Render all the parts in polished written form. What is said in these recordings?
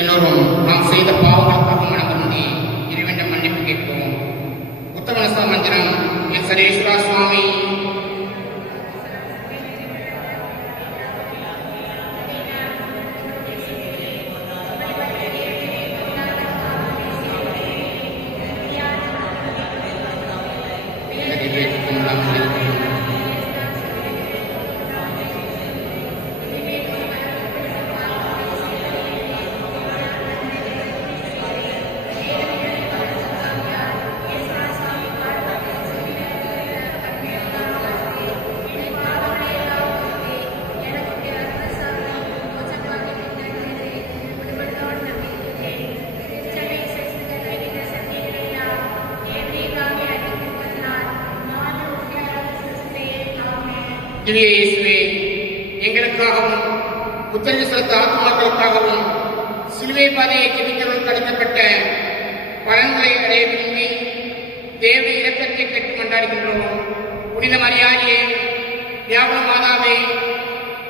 எல்லோரும் நாம் செய்த பாவங்களுக்காக மனவருந்தி இறைவனிடம் மன்னிப்பு கேட்போம். உத்தமனஸ்த மந்திரம். என் சரேஸ்வரா சுவாமி திவ்ய இயேசுவே, எங்களுக்காகவும் புத்தஞ்ச செலுத்த ஆத்மாக்களுக்காகவும் சிலுவை பாதையை கிணிக்கிறவர்கள் கடத்தப்பட்ட பலன்களை அடைய விரும்பி தேவ இரக்கத்தை பெற்று கொண்டாடுகின்றோம். புனித மரியாதையை, தியாகன மாதாவை,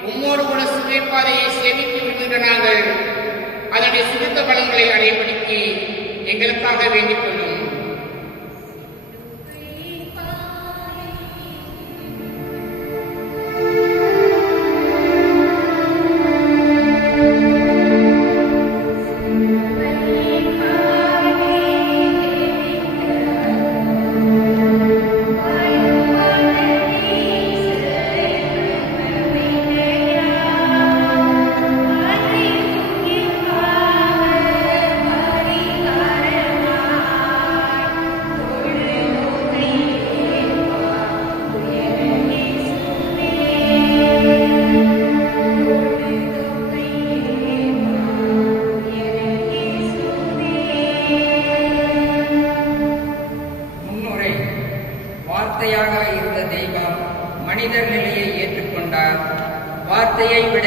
உம்மோடு கூட சிலுவை பாதையை சேமித்து விடுகின்ற நாங்கள் அதனுடைய சுருத்த பலன்களை அடையப்படுத்தி எங்களுக்காக வேண்டிக் கொள்ளும். வார்த்தையாக இருந்த தெய்வம் மனிதர் நிலையை ஏற்றுக்கொண்டார். வார்த்தையை விட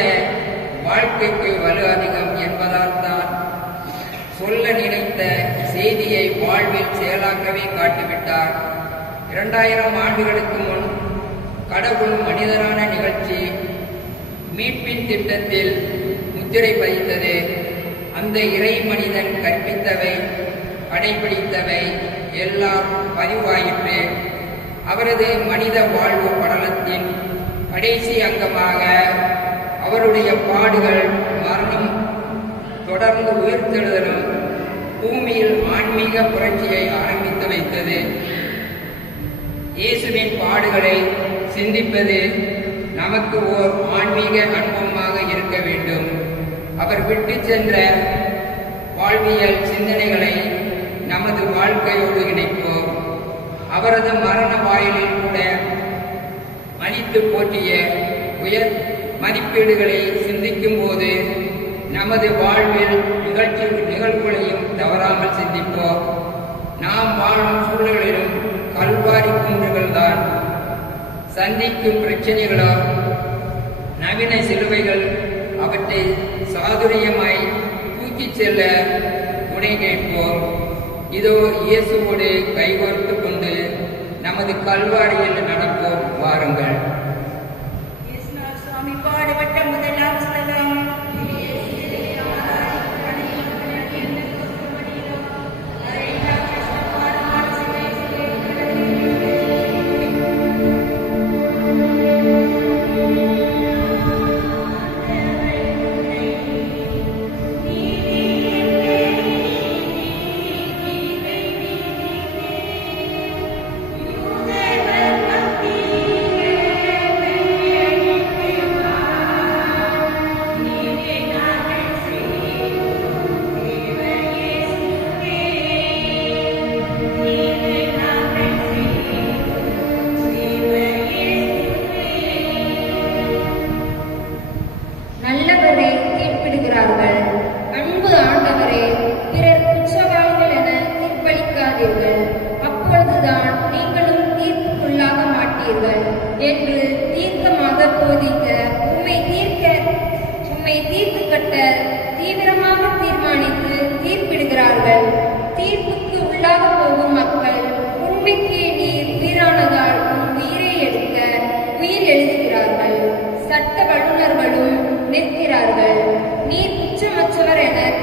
வாழ்க்கைக்கு வலு அதிகம் என்பதால் தான் சொல்ல நினைத்த செய்தியை வாழ்வில் செயலாக்கவே காட்டிவிட்டார். 2000 ஆண்டுகளுக்கு முன் கடவுள் மனிதரான நிகழ்ச்சி மீட்பின் திட்டத்தில் முத்திரை பதித்தது. அந்த இறை மனிதன் கற்பித்தவை, கடைபிடித்தவை எல்லாம் பதிவாயிற்று. அவரது மனித வாழ்வு படலத்தின் கடைசி அங்கமாக அவருடைய பாடுகள், மரணம், தொடர்ந்து உயிர்த்தெழுதலும் பூமியில் ஆன்மீக புரட்சியை ஆரம்பித்து வைத்தது. இயேசுவின் பாடுகளை சிந்திப்பது நமக்கு ஓர் ஆன்மீக அனுபவமாக இருக்க வேண்டும். அவர் விட்டு சென்ற வாழ்வியல் சிந்தனைகளை நமது வாழ்க்கையோடு இணைப்போம். அவரது மரண வாயிலில் கூட மதித்து போற்றிய உயர் மதிப்பீடுகளை சிந்திக்கும் போது நமது வாழ்வில் நிகழ்வுகளையும் தவறாமல் சிந்திப்போம். நாம் வாழும் சூழல்களிலும் கல்வாரி குன்றுகள் தான். சந்திக்கும் பிரச்சனைகளோ நவீன சிலுவைகள் அவற்றை சாதுரியமாய் தூக்கிச் செல்ல துணை கேட்போம். இதோ இயேசுவோடு கைகோர்த்து கொண்டு நமது கல்வாரியில் நடப்போம். வாருங்கள். சுவாமி பாடுபட்ட முதலாம் ஸ்தலம்.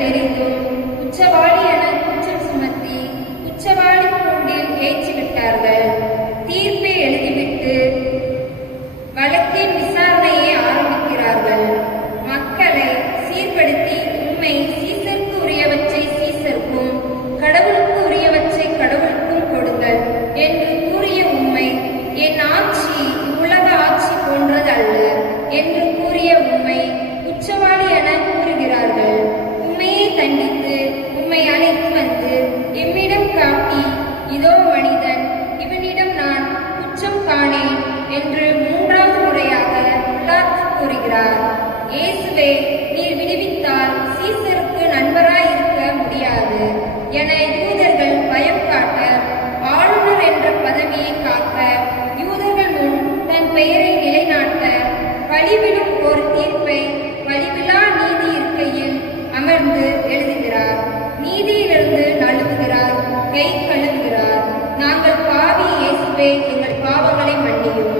தெரிந்தும் குற்றவாளி என குற்றம் சுமத்தி குற்றவாளி கூண்டில் ஏற்றிவிட்டார்கள். தீர்ப்பை எழுதிவிட்டு வழக்கின் விசாரணையை ஆரம்பிக்கிறார்கள். மக்களை சீர்படுத்தி உண்மை சீசருக்கு உரியவற்றை சீசருக்கும் கடவுளுக்கு உரியவற்றை கடவுளுக்கும் கொடுங்கள் என்று கூறிய உண்மை என் ஆட்சி இவ்வுலக ஆட்சி போன்றதல்ல என்று கூறிய உண்மை குற்றவாளி என கூறுகிறார்கள். உண்மையை தண்டித்து உண்மை அழைத்து வந்து எம்மிடம் காட்டி இதோ மனிதன், இவனிடம் நான் குற்றம் காணேன் என்று மூன்றாவது முறையாக பிலாத்து கூறுகிறார். இயேசுவே, நீர் விடுவித்தால் சீசருக்கு நண்பராய் இருக்க முடியாது என யூதர்கள் பயம் காட்ட ஆளுநர் என்ற பதவியை காக்க யூதர்கள் முன் தன் பெயரை நிலைநாட்ட வழிவிடும் ஒரு தீர்ப்பை வழிவிலா நீதி இருக்கையில் அமர்ந்து எழுதுகிறார். நீதியிலிருந்து நழுவுகிறார், கை கழுவுகிறார். நாங்கள் பாவி, இயேசுவே எங்கள் பாவங்களை மன்னியும்.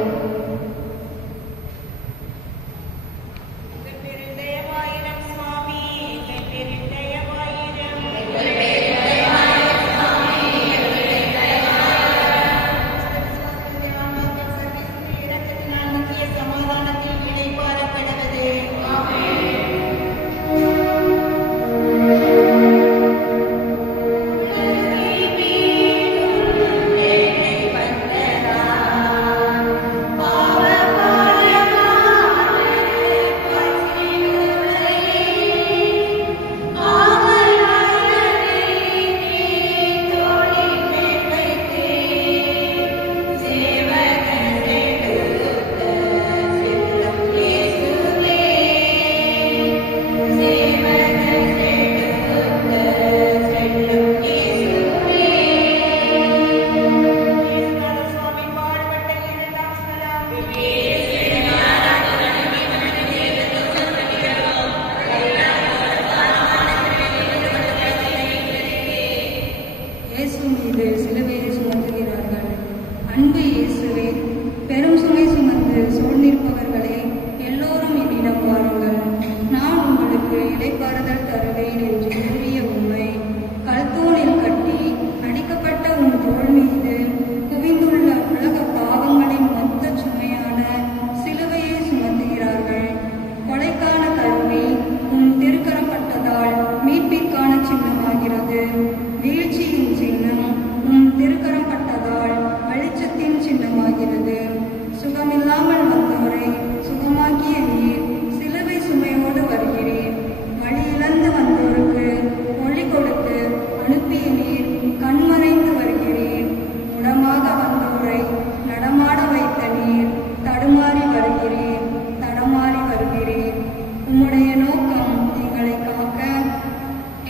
உம்முடைய நோக்கம் எங்களை காக்க,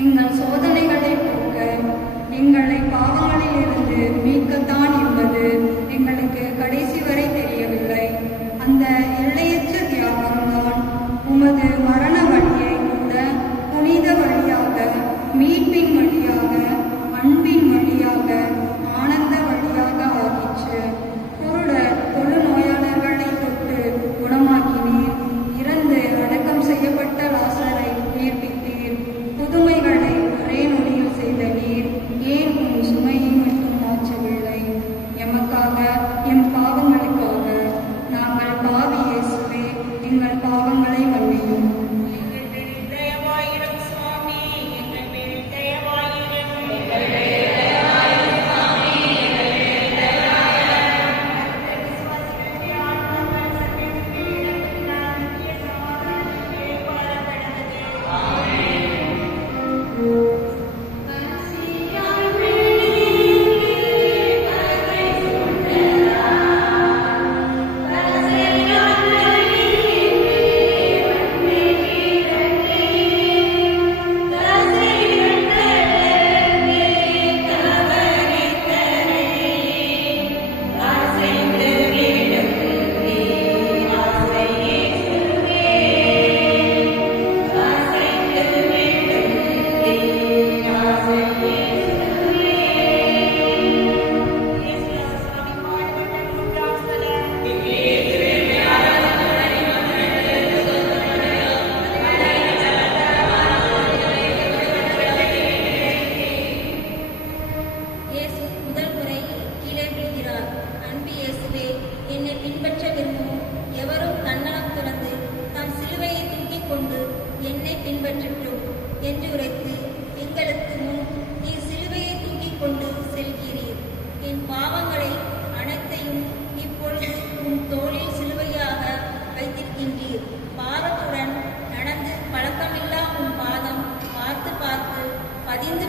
எங்கள் சோதனைகளை போக்க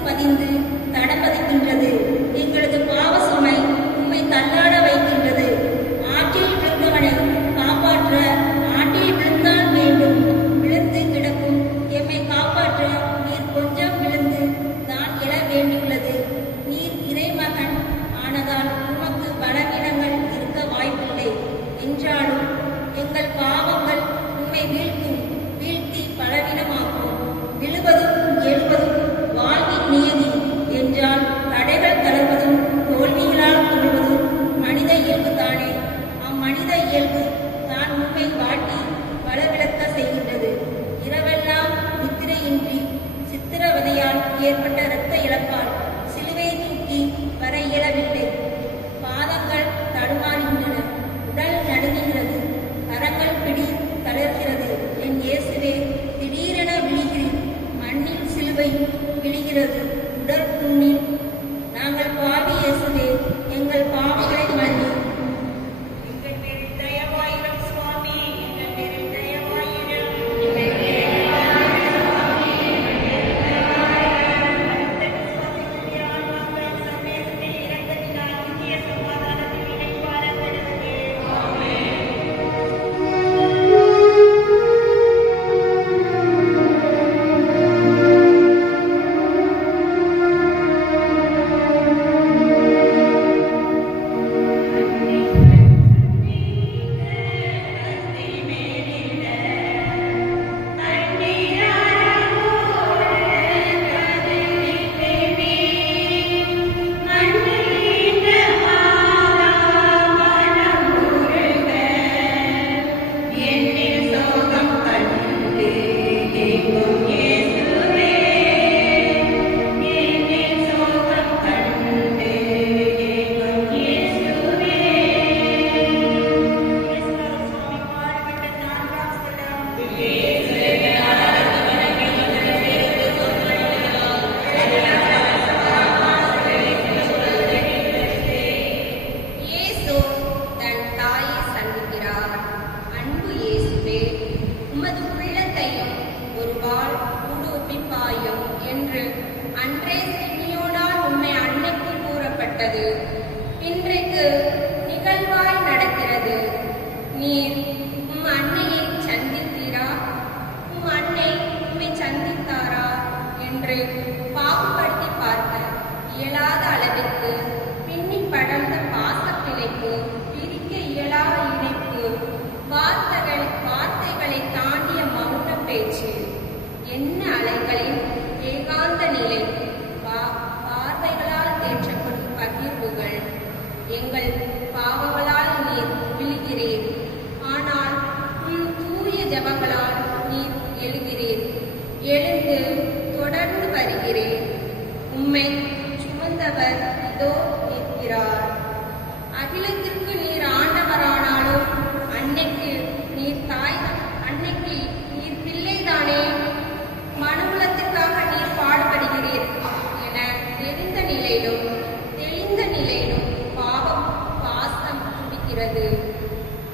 பதிந்து தடம்பதிக்கின்றது. எங்களது பாவ சுமை உம்மை தள்ளாட வைக்கின்றது. ஆற்றில் விழுந்தவனை காப்பாற்ற ஆற்றில் விழுந்தான் வேண்டும். விழுந்து கிடக்கும் எம்மை காப்பாற்ற நீர் கொஞ்சம் விழுந்து தான் எழ வேண்டியுள்ளது. நீர் இறைமகன் ஆனதால் உமக்கு பலவீனங்கள் இருக்க வாய்ப்பில்லை. என்றாலும் எங்கள் பாவங்கள் உம்மை வீழ்த்தி பலவீனமாக்கும். விழுவதும் எழுவதும் வாழ்வின் நியதி என்றால் தடைகள் தளர்வதும் தோல்விகளால் துள்ளுவதும் மனித இயல்பு தானே. அம்மனித இயல்பு தான் உண்மை வாட்டி வளவிளக்க செய்கின்றது. இரவெல்லாம் நித்திரையின்றி சித்திரவதையால் ஏற்பட்ட இரத்த இழப்பால் சிலுவை தூக்கி வர இயலவில்லை. பாதங்கள் தடுமாறுகின்றன, உடல் நடுங்குகிறது, கரங்கள் பிடி தளர்கிறது. என் இயேசுவே, திடீரென விழுகிறீர். மண்ணில் சிலுவை விழுகிறது உடற்குன்னில். நாங்கள் பாவி இயேசுவே, எங்கள் பாவங்களை மன்னி. எங்கள் பேரில் தயவாயிரம் சுவாமி, எங்கள் பேரில் தயவாயிரம். இயேசு தன் தாயை சந்திக்கிறார். அன்பு இயேசுவே, உமது உள்ளத்தையும் ஒரு வாள் ஊடுருவி பாயும் என்று அன்றே சிமியோனால் உம்மை அன்னைக்கு கூறப்பட்டது. இன்றைக்கு நிகழ்வாய் நடக்கிறது. நீர் உம் அன்னையை சந்தித்தீரா? உம் அன்னை உம்மை சந்தித்தாரா என்று பாகுபடுத்தி பார்க்க இயலாத அளவிற்கு பின்னி படர்ந்த பாச பிணைப்பு, பிரிக்க இயலா இணைப்பு, வார்த்தைகளை தாண்டிய மௌன பேச்சு, என்ன அலைகளின் ஏகாந்த நிலை, பார்வைகளால் தேற்றப்படும் பகிர்வுகள். எங்கள் பாவங்களால் நீர் விழுகிறீர், ஆனால் உம் தூய ஜபங்களால் நீர் எழுகிறீர். எழுந்து தொடர்ந்து வருகிறேன். உம்மை சுமந்தவர் இதோ நிற்கிறார். அகிலத்திற்கு நீர் ஆண்டவரானாலும் அன்னைக்கு நீர் பிள்ளைதானே. மனுகுலத்துக்காக நீர் பாடுபடுகிறீர் என தெரிந்த நிலையிலும் தெளிந்த நிலையிலும் பாசம் துடிக்கிறது,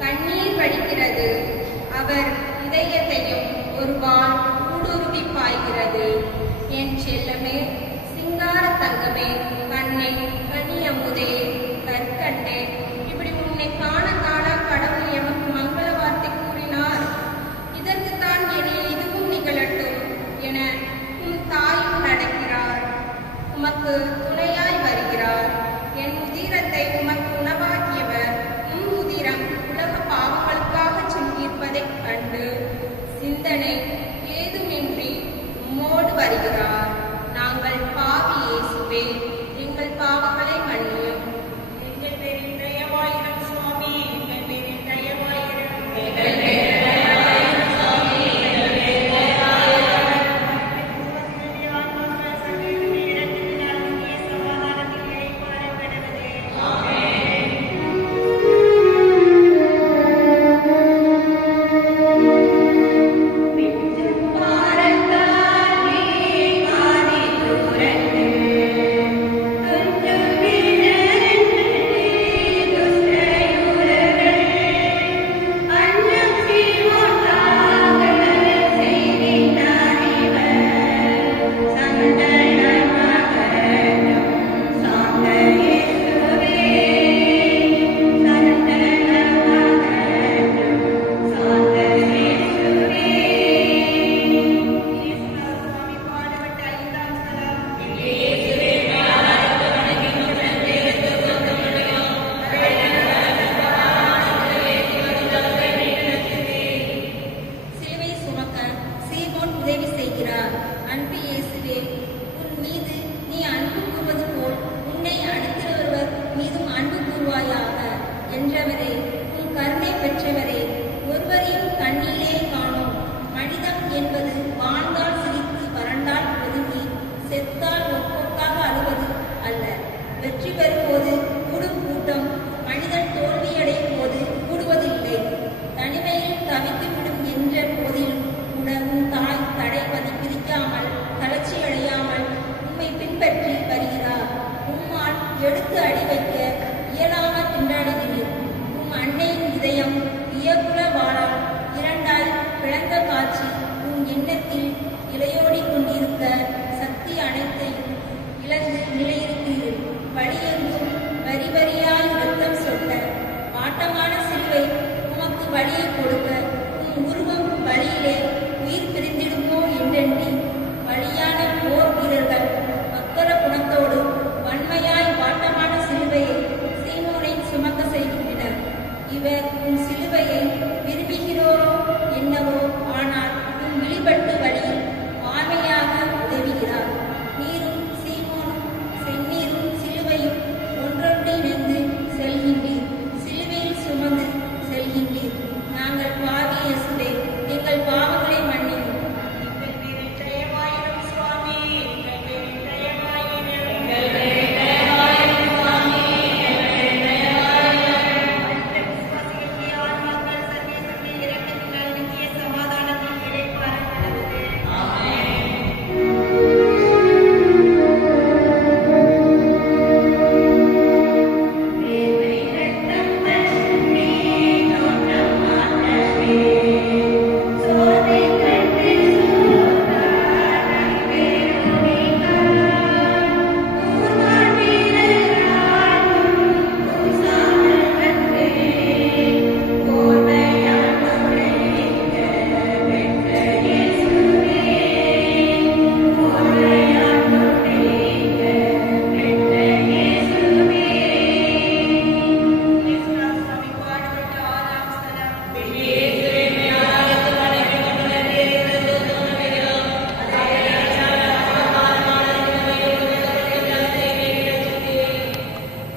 கண்ணீர் வடிக்கிறது. அவர் இதயத்தையும் ஒரு வாள் ஊடுருவி பாய்கிறது. என் செல்லமே, சிங்கார தங்கமே, கண்ணே, கனியமுதே, கற்கண்டே, இப்படி உன்னை காண கடவுள் எமக்கு மங்கள வார்த்தை கூறினார். இதற்குத்தான் எனில் இதுவும் நிகழட்டும் என உம் தாயும் நடக்கிறார். உமக்கு துணையாய் வருகிறார். என் உதிரத்தை உமக்கு உணவாக்கியவர் உம் உதிரம் உலக பாவங்களுக்காக சிந்திப்பதைக் கண்டு சிந்தனை ஏதுமின்றி உம்மோடு வருகிறார். நாங்கள் பாவி இயேசுவே, எங்கள் பாவங்களை மன்னியும். எங்கள் பேரில் தயவாயிரம் சுவாமி, எங்கள் பேரில் தயவாயிரம். எங்கள் பேரில் தயவாயிரம் சுவாமி, எங்கள் பேரில் தயவாயிரம்.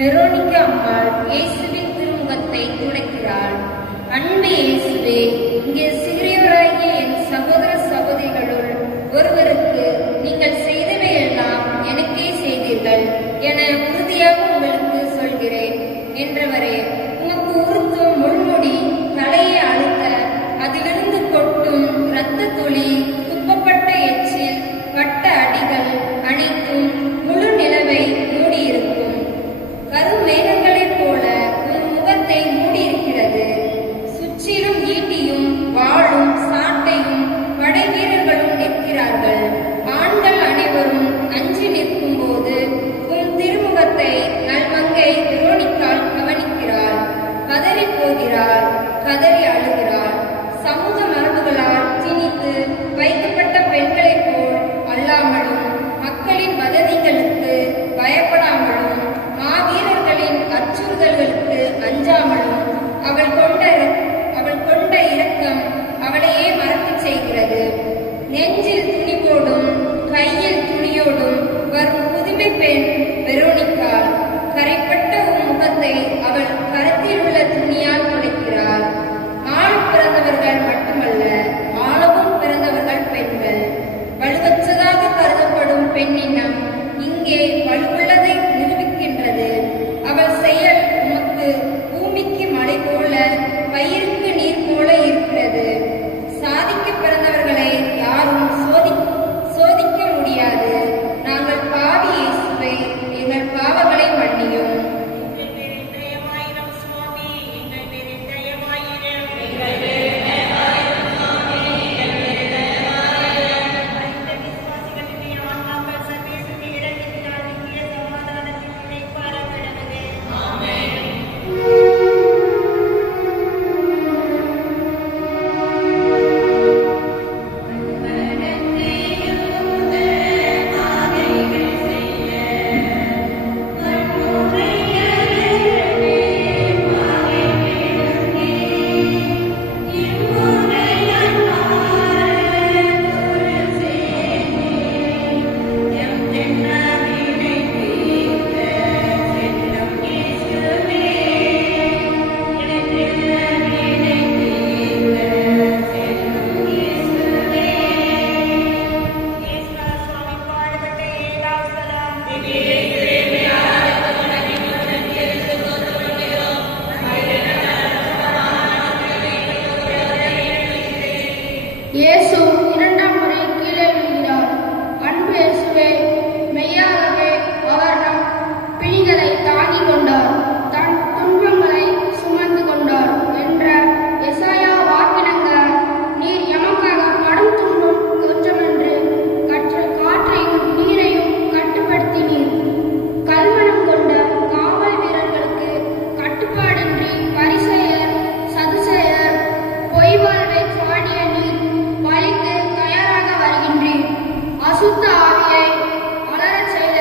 வெரோனிகா அம்மாள் இயேசுவின் திருமுகத்தை துடைக்கிறாள். அன்பு இயேசுவே, இங்கே சிறியவராகிய என் சகோதர சகோதரிகளுள் ஒருவருக்கு நீங்கள் செய்தவையெல்லாம் எனக்கே செய்தீர்கள் என உறுதியாக உங்களுக்கு சொல்கிறேன் என்றவரே, உமக்கு உறுத்தும் முள்முடி தலையை அழுத்த அதிலிருந்து கொட்டும் இரத்த துளி, துப்பப்பட்ட எச்சில், வட்ட அடிகள் அனைத்தும் முழு நிலவை மூடியிருக்கும். கருமேகங்களைப் போல உன் முகத்தை மூடியிருக்கிறது. சுற்றிலும் ஈட்டியும் வாளும் சாட்டையும் படை வீரர்களும் நிற்கிறார்கள். ஆண்கள் அனைவரும் அஞ்சி நிற்கும் போது உன் திருமுகத்தை நல்மங்கை வெரோனிகாள் கவனிக்கிறாள். கதறி போகிறாள், கதறி அழுகிறாள். சமூக மரபுகளால் திணித்து வைக்கப்பட்ட பெண்களைப் போல் அல்லாமலும், மக்களின் வதந்திகளுக்கு பயப்படாமலும், மாவீரர்களின் அச்சுறுத்தல்களுக்கு அஞ்சாமலும் அவள் கொண்ட இரக்கம் அவளையே மறக்கச் செய்கிறது. நெஞ்சில் துணிவோடும் கையில் துணியோடும் வரும் புதுமை பெண் வெரோனிகாள். கரைப்பட்ட உன் முகத்தை அவள் கரத்தில் உள்ள துணியால் துடைக்கிறாள். ஆள் பிறந்தவர்கள் மட்டுமல்ல, ஆளவும் பிறந்தவர்கள் பெண்கள். வலுவற்றதாக கருதப்படும் பெண்ணினம் இங்கே வலுவுள்ளதை நிரூபிக்கின்றது. அவள் செயல் உமக்கு பூமிக்கு மழை போல, பயிருக்கு நீர் போல இருக்கிறது. சாதிக்க பிறந்தவர்களை யாரும் சோதிக்க முடியாது. நாங்கள் பாவி இயேசுவே, எங்கள் பாவங்களை மன்னியும். இயேசு இரண்டாம் முறை கீழே விழுகிறார். அன்பு இயேசுவே, மெய்யாகவே அவர் நம் பிணிகளை தாங்கிக் கொண்டார், தன் துன்பங்களை சுமந்து கொண்டார் என்ற எசாயா வாக்கினங்களால் நீர் எமக்காக படும் துன்பம் கொஞ்சமென்று காற்றையும் நீரையும் கட்டுப்படுத்தினீர். கல்மனம் கொண்ட காவல் வீரர்களுக்கு கட்டுப்பாடின்றி பரிசேயர் சதுசேயர் பொய் வாழ்வை சாடிய நீர் பலிக்கு தயாராக வருகின்றீர். அசுத்த ஆவியை அலரச் செய்த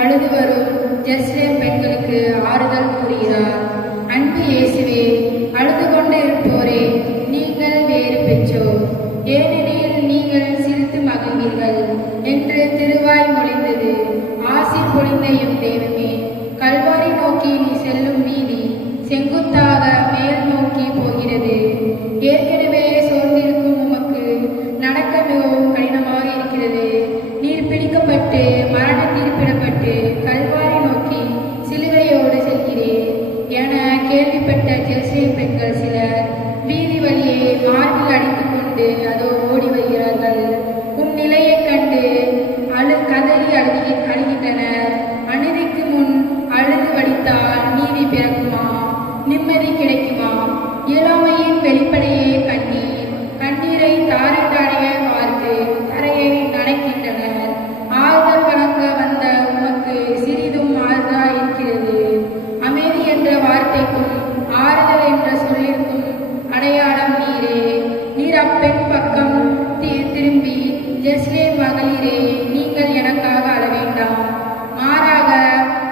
அழுது வரும் ஜெருசலேம் பெண்களுக்கு ஆறுதல் கூறுகிறார். அன்பு இயேசுவே, அழுது கொண்டிருப்போரே, நீங்கள் வேறு பெற்றோர், ஏனெனில் நீங்கள் சிரித்து மகிழ்வீர்கள் என்று திருவாய் மொழிந்தது. ஆசீர் பொழிந்த எம் தெய்வமே, கல்வாரி நோக்கி நீ செல்லும் வீதி செங்குத்தாக மேல் நோக்கி போகிறது. ஏற்கனவே சோர்ந்திருக்கும் உமக்கு நடக்க மிகவும் கடினமாக இருக்கிறது. நீர் பிடிக்கப்பட்டு மரண தீர்ப்பிடப்பட்டு கல்வாரி நோக்கி சிலுவையோடு செல்கிறேன் என கேள்விப்பட்ட ஜெருசலேம் பெண்கள் சிலர் வீதி வழியே மார்பில் அடித்துக் கொண்டு அதோ ஓடி வருகிறார்கள். உன் நிலையைக் கண்டு கதறி அழுகின்றனர். அநீதிக்கு முன் அழுது வடித்தால் நீதி பிறக்குமா? நிம்மதி கிடைக்குமா? இயலாமையின் வெளிப்படையே கண்ணீர். கண்ணீரை தாரை தாரைய வார்த்து தரையை நனைக்கின்றனர். ஆறுதல் வழங்க வந்த உமக்கு சிறிதும் ஆறுதலாய் இருக்கிறது. அமைதி என்ற வார்த்தைக்கும் ஆறுதல் என்ற சொல்லிற்கும் அடையாளம் நீரே. நீர் அப்பெண் பக்கம் திரும்பி, ஜெருசலேம் மகளிரே, நீங்கள் எனக்காக அழ வேண்டாம், மாறாக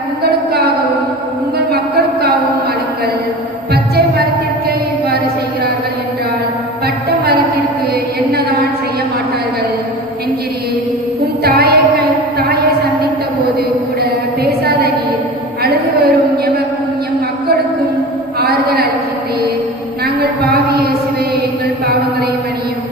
உங்களுக்காகவும் உங்கள் மக்களுக்காகவும் அழுங்கள். பச்சை மரத்திற்கு இவ்வாறு செய்கிறார்கள் என்றால் பட்ட மரத்திற்கு என்னதான் செய்ய மாட்டார்கள் என்கிறீர். உம் தாயை சந்தித்த போது கூட பேசாத நீர் அழுது வரும் எமக்கும் எம் மக்களுக்கும் ஆறுதல் அளிக்கின்றீர். நாங்கள் பாவி இயேசுவே, எங்கள் பாவங்களை மன்னியும்.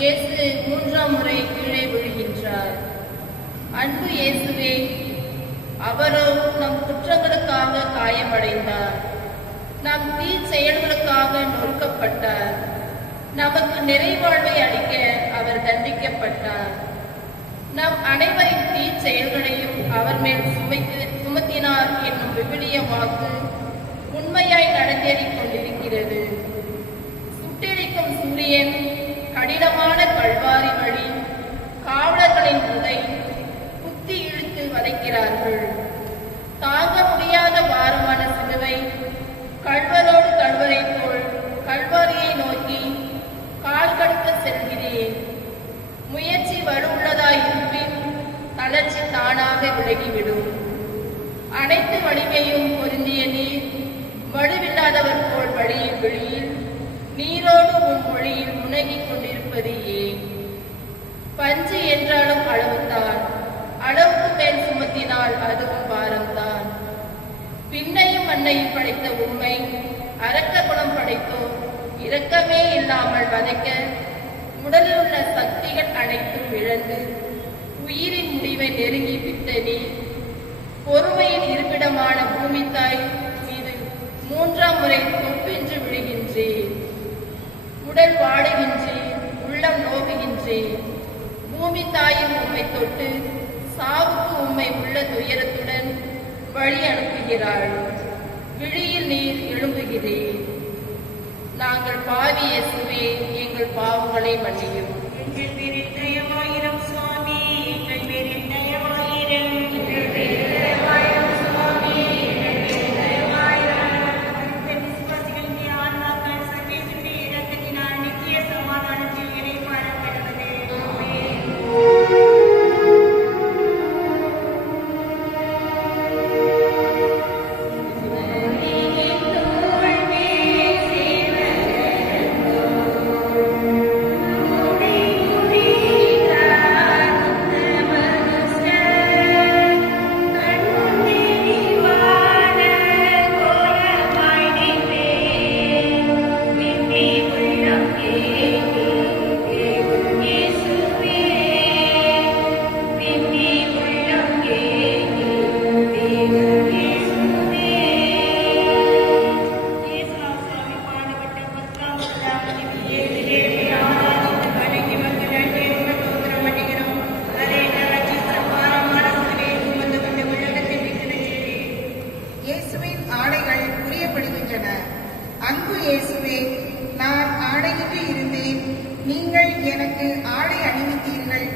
இயேசு மூன்றாம் முறை கீழே விழுகின்றார். அன்பு இயேசுவே, அவரோ நம் குற்றங்களுக்காக காயமடைந்தார், நம் தீ செயல்களுக்காக நொறுக்கப்பட்டார், நமக்கு நிறைவாழ்வை அளிக்க அவர் தண்டிக்கப்பட்டார். நம் அனைவரின் தீ செயல்களையும் அவர் மேல் சுமத்தினார் என்னும் விவிலிய வாக்கு உண்மையாய் நடந்தேறிக் கொண்டிருக்கிறது. சுட்டெரிக்கும் சூரியன், கடினமான கல்வாரி வழி, காவலர்களின் உதை குத்தி இழுத்து வதைக்கிறார்கள். தாங்க முடியாத பாரமான சிலுவை கல்வரோடு கல்வரை போல் கல்வாரியை நோக்கி கால் கடுக்க செல்கிறேன். முயற்சி வலுவுள்ளதாய் இருப்பின் தளர்ச்சி தானாக விலகிவிடும். அனைத்து வலிமையும் பொருந்திய நீர் வலுவில்லாதவர் போல் வழியில் வெளியில் நீரோடு உன் மொழியில் முனகிக் கொண்டிருப்பது ஏன்? பஞ்சு என்றாலும் அளவுத்தான், அளவுக்கு மேல் சுமத்தினால் அதுவும் பாரம்தான். பின்னையும் மண்ணையும் படைத்த உண்மை அரக்க குணம் படைத்தோர் இரக்கமே இல்லாமல் வதைக்க உடலில் உள்ள சக்திகள் அனைத்தும் இழந்து உயிரின் முடிவை நெருங்கி விட்ட நீ பொறுமையின் இருப்பிடமான பூமி தாய் மீது மூன்றாம் முறை கொப்பென்று விழுகின்றேன். உடல் வாடுகின்றேன், உள்ளம் நோகுகின்றேன். பூமி தாயும் உம்மை தொட்டு சாவுக்கு உம்மை உள்ள துயரத்துடன் வழி அனுப்புகிறாள். விழியில் நீர் எழும்புகிறேன். நாங்கள் பாவி இயேசுவே, எங்கள் பாவங்களை மன்னியும். எங்கள் பேரில் தயவாயிரம் சுவாமி, எங்கள் பேரில் தயவாயிரம். விசுவாசிகளுடைய ஆன்மாக்கள் சர்வேசுடைய இரக்கத்தினால் நித்திய சமாதானத்தில் இளைப்பாறப்படுவது. தோல்வி இயேசுவின் ஆடைகள் புரியப்படுகின்றன. அன்பு இயேசுவே, நான் ஆடையின்றி இருந்தேன், நீங்கள் எனக்கு ஆடை அணிவித்தீர்கள்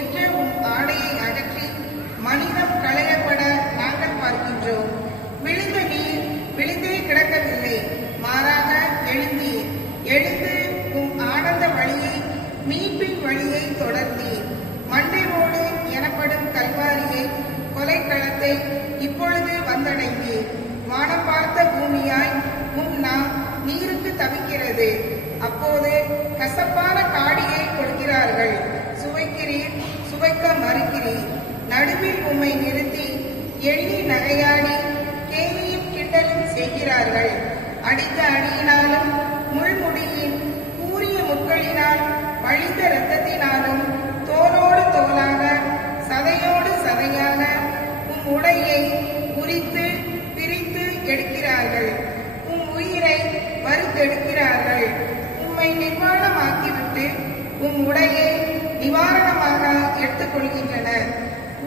என்ற உன் ஆடையை அகற்றி மனிதம் களையப்பட நாங்கள் பார்க்கின்றோம். விழுந்த நீர் விழுந்தே கிடக்கவில்லை, மாறாக எழுந்தீர். எழுந்து உன் ஆனந்த வழியை, மீட்பின் வழியை தொடர்ந்தீர். மண்டைவோடு எனப்படும் கல்வாரியை, கொலைக்களத்தை இப்பொழுது வந்தடைந்தீர். வானம் பார்த்த பூமியாய் உன் நாம் நீருக்கு தவிக்கிறது. அப்போது கசப்பான காடியை கொடுக்கிறார்கள், சுவைக்கிறீர், சுவைக்க மறுக்கிறீர். நடுவில் உம்மை நிறுத்தி எண்ணி நகையாடி கேலியும் கிண்டலும் செய்கிறார்கள். அடித்த அடியினாலும் முள்முடியின் கூரிய முட்களினால் வழிந்த இரத்தத்தினாலும் தோலோடு தோலாக சதையோடு சதையாக உம் உடையை உரித்து பிரித்து எடுக்கிறார்கள். உம் உயிரை வறுத்தெடுக்கிறார்கள். உம்மை நிர்வாணமாக்கிவிட்டு உம் உடையை நிவாரணமாக எடுத்துக்கொள்கின்றனர்.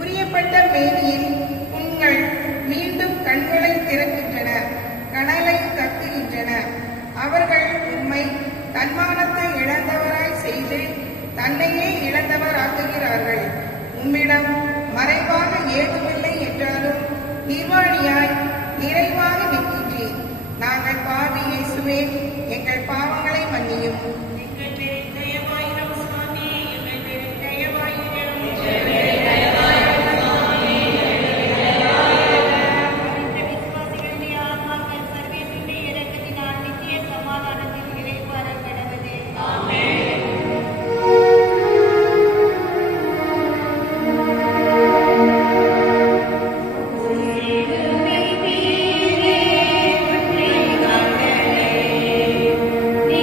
உரியப்பட்ட மேனியில் புண்கள் மீண்டும் கண்களை திறக்கின்றன, கனலை கக்குகின்றன. அவர்கள் உம்மை தன்மானத்தை இழந்தவராய் செய்து தன்னையே இழந்தவராக்குகிறார்கள். உம்மிடம் மறைவாக ஏதுமில்லை என்றாலும் நிர்வாணியாய் நிறைவாக நிற்கின்றீர். நாங்கள் பாவி இயேசுவே, எங்கள் பாவங்களை மன்னியும். எங்கள் பேரில் தயவாயிரும் சுவாமி, எங்கள் பேரில் தயவாயிரும். மரித்த விசுவாசிகளுடைய ஆன்மாக்கள் சர்வேசுடைய இரக்கத்தினால் நித்திய சமாதானத்தில் இளைப்பாற கடவுளே. ஆமென். நீ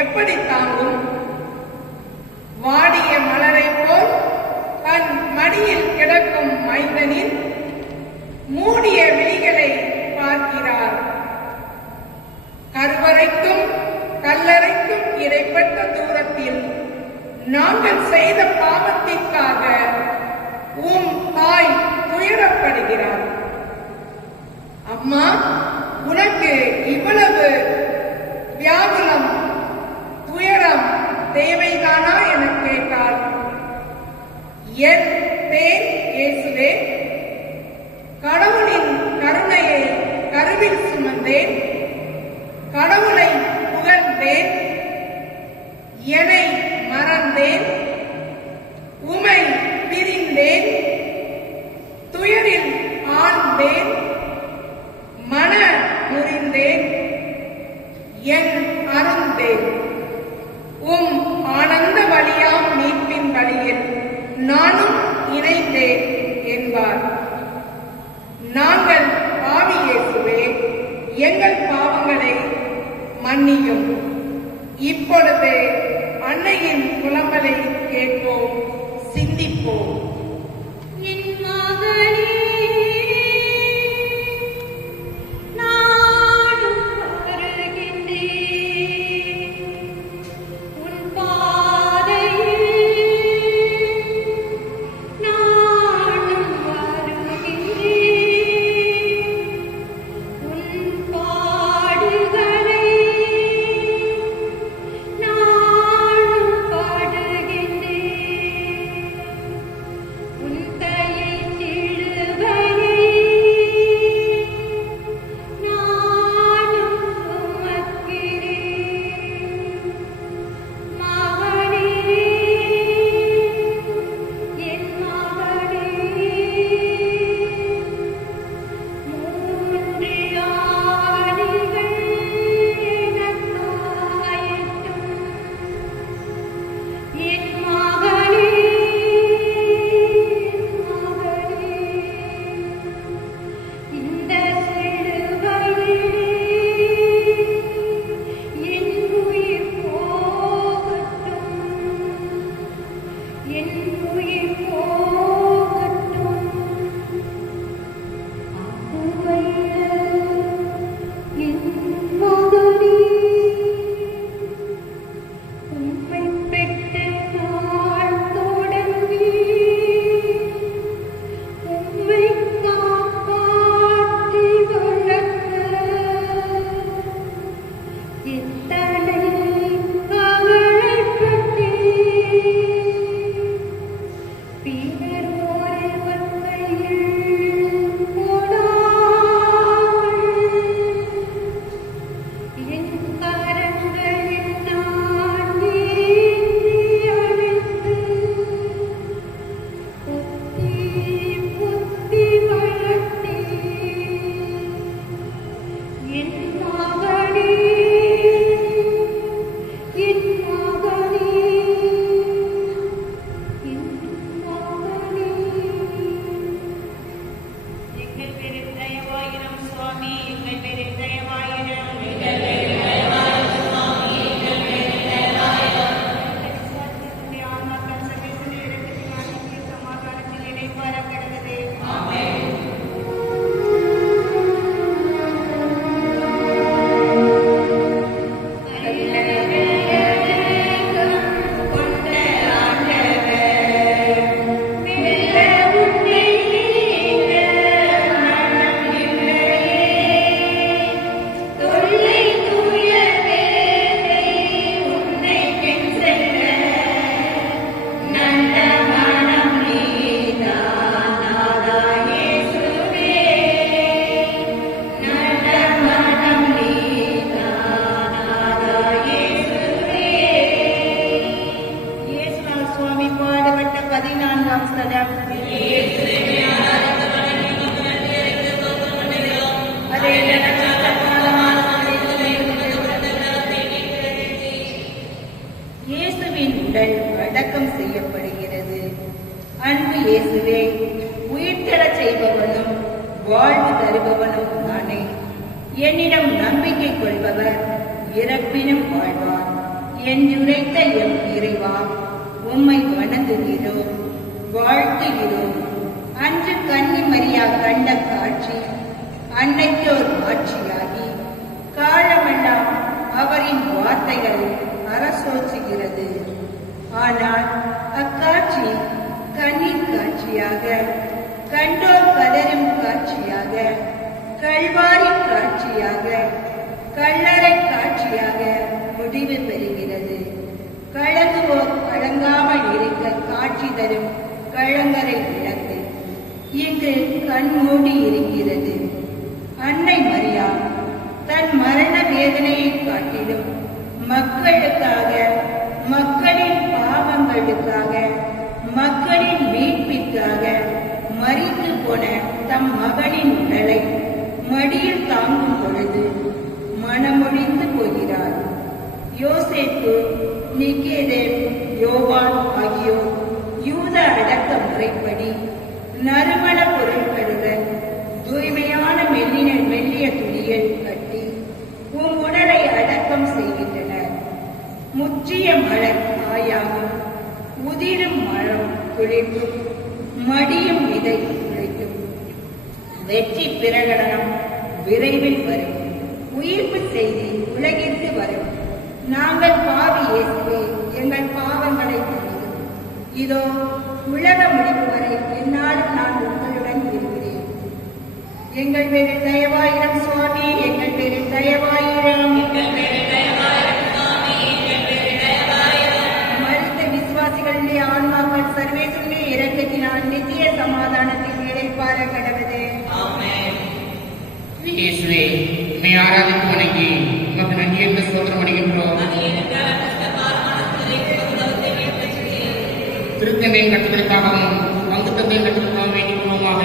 எப்படி தாங்கும்? வாடிய மலரை போல் தன் மடியில் கிடக்கும் மைந்தனின் மூடிய விழிகளை பார்க்கிறார். கருவறைக்கும் கல்லறைக்கும் இடைப்பட்ட தூரத்தில் நாங்கள் செய்த பாவத்திற்காக உம் தாய் துயரப்படுகிறார். அம்மா, உனக்கு இவ்வளவு வியாகுலம் துயரம் தேவைதானா என கேட்டார். என் பேர் இயேசுவே, கடவுளின் கருணையை கருவில் சுமந்தேன், கடவுளை புகழ்ந்தேன், என்னை மறந்தேன், உமை பிரிந்தேன், துயரில் ஆழ்ந்தேன், மன முறிந்தேன், என் அருந்தேன். உம் ஆனந்த வழியாம் மீட்பின் வழியில் நானும் இணைந்தேன் என்பார். நாங்கள் பாவி இயேசுவே, எங்கள் பாவங்களை மன்னியும். இப்பொழுது அன்னையின் புலம்பலை கேட்போம், சிந்திப்போம். என் மகளே, இயேசுவின் உடல் அடக்கம் செய்யப்படுகிறது. அன்பு இயேசுவே, உயிர்த்தெழச் செய்பவனும் வாழ்வு தருபவனும் நானே. என்னிடம் நம்பிக்கை கொள்பவர் இறப்பினும் வாழ்வார். என்றுரைத்த எம் இறைவா, உம்மை வணங்குகிறோம், வாழ்த்துகிறோம். அன்று கன்னி மரியா கண்ட காட்சி அன்னைக்கு ஒரு ஆட்சியாகி காலமெல்லாம் அவரின் வார்த்தைகள் அரசோச்சுகிறது. ஆனால் அக்காட்சி கண்ணீர் காட்சியாக, கண்டோர் கதரும் காட்சியாக, கல்வாரி காட்சியாக, கல்லறை காட்சியாக முடிவு பெறுகிறது. கலங்குவோர் கலங்காமல் இருக்க காட்சி தரும் கலங்கரை விளக்கு இங்கு கண்மூடி இருக்கிறது. அன்னை மரியா தன் மரண வேதனையை காட்டிலும் மக்களுக்காக, மக்களின் பாவங்களுக்காக, மக்களின் மீட்பிற்காக மரித்து போன தம் மகளின் உடலை மடியில் தாங்கும் பொழுது மனமொழிந்து போகிறார். யோசேப்பு, நிக்கேதேம், யோவான் ஆகியோர் யூத அடக்க முறைப்படி நறுமண பொருட்களுடன் தூய்மையான மெல்லிய துணியில் கட்டி உம் உடலை அடக்கம் செய்கின்றனர். முற்றிய மலர் காயாகும், உதிரும் மரம் துளிர்க்கும், மடியும் விதை உழைக்கும். வெற்றி பிரகடனம் விரைவில் வரும். உயிர்ப்பு செய்தி உலகிற்கு வரும். நாங்கள் பாவி இயேசுவே, எங்கள் பாவங்களை மன்னியும். இதோ உலக முடிவு வரை என்னாலும் நான் உங்களுடன் இருக்கிறேன். எங்கள் பேரில் தயவாயிரம் சுவாமி, எங்கள் பேரில் தயவாயிரம். மரித்த விசுவாசிகளுடைய ஆன்மாக்கள் சர்வேசுடைய இரக்கத்தினால் நித்திய சமாதானத்தில் இளைப்பாற கடவுளே. இயேசுவே, உம்மை ஆராதித்து வணங்கி உமக்கு நன்றி என்று ஸ்தோத்திரம் அடைகின்றோம். திருத்தந்தையின் கட்டுதலுக்காகவும் பங்கு தந்தையின் கட்டுதலுக்காக வேண்டிக் கொள்வோமாக.